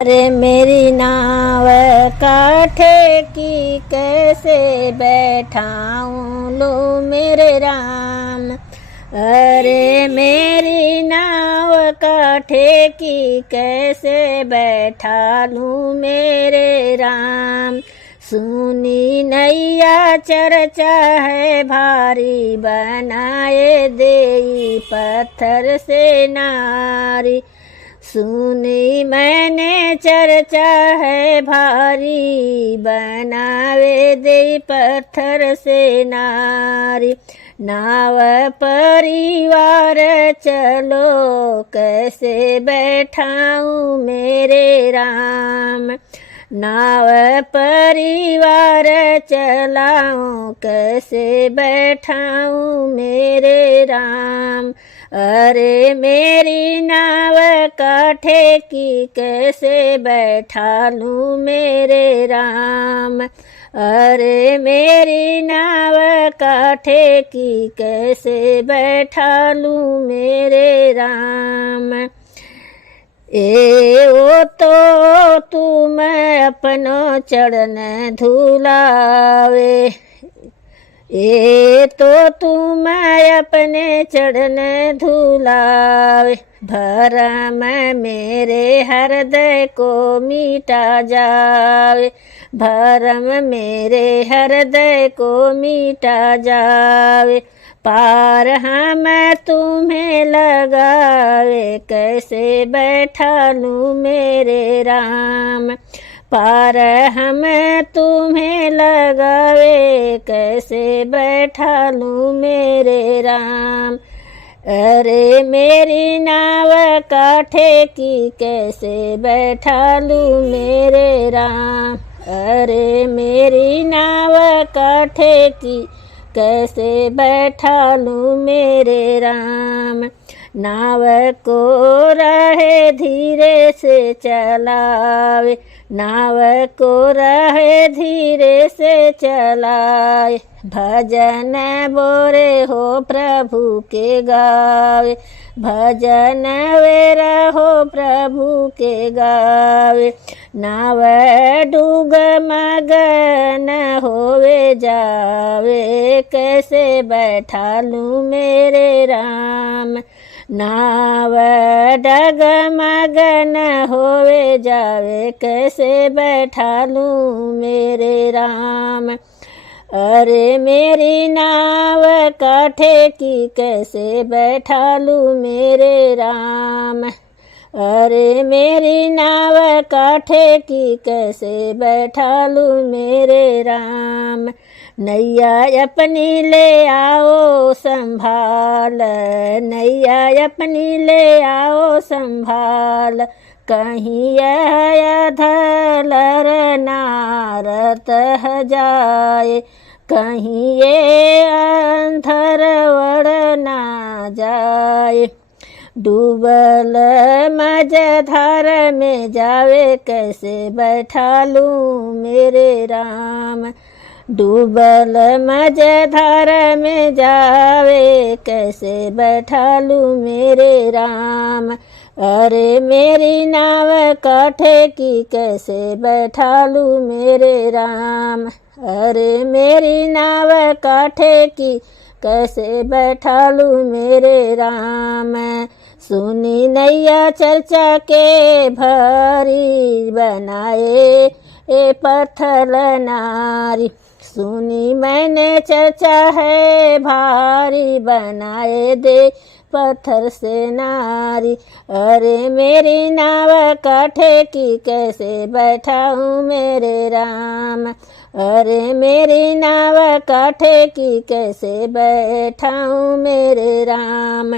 अरे मेरी नाव काठे की कैसे बैठाऊं लो मेरे राम। अरे मेरी नाव काठे की कैसे बैठा लूं मेरे राम। सुनी नैया चर्चा है भारी बनाए देई पत्थर से नारी। सुनी मैंने चर्चा है भारी बनावे दे पत्थर से नारी। नाव परिवार चलो कैसे बैठाऊं मेरे राम। नाव परिवार चलाऊं कैसे बैठाऊं मेरे राम। अरे मेरी नाव काठे की कैसे बैठा लूं मेरे राम। अरे मेरी नाव काठे की कैसे बैठा लूं मेरे राम। ओ तो तुम अपनो चरण धुलावे। तो तुम अपने चरण धुलावे। भरम मेरे हृदय को मिटा जावे। भरम मेरे हृदय को मिटा जावे। पार हम तुम्हें लगावे कैसे बैठा लूं मेरे राम। पार हम तुम्हें लगावे कैसे बैठा लूं मेरे राम। अरे मेरी नाव काठे की कैसे बैठा लूं मेरे राम। अरे मेरी नाव काठे की कैसे बैठा लूं मेरे राम। नाव को रहे धीरे से चलावे। नाव को रहे धीरे से चलाए। भजन बोरे हो प्रभु के गावे। भजन वे रहो प्रभु के गावे। नाव डूब मगन होवे जावे कैसे बैठा लूं मेरे राम। नाव डगमगन होवे जावे कैसे बैठा लूं मेरे राम। अरे मेरी नाव काठे की कैसे बैठा लूं मेरे राम। अरे मेरी नाव काठे की कैसे बैठा लूं मेरे राम। नैया अपनी ले आओ संभाल। नैया अपनी ले आओ संभाल। कहीं यह अधलर नारत जाए। कहीं ये अंधर वड़ ना जाए। डूबल मझधार में जावे कैसे बैठा लूं मेरे राम। डूबल मझधार में जावे कैसे बैठा लूं मेरे राम। अरे मेरी नाव काठे की कैसे बैठा लूं मेरे राम। अरे मेरी नाव काठे की कैसे बैठा लूं मेरे राम। सुनी नैया चर्चा के भारी बनाए पत्थर नारी। सुनी मैंने चर्चा है भारी बनाए दे पत्थर से नारी। अरे मेरी नाव काठे की कैसे बैठाऊं मेरे राम। अरे मेरी नाव काठे की कैसे बैठाऊं मेरे राम।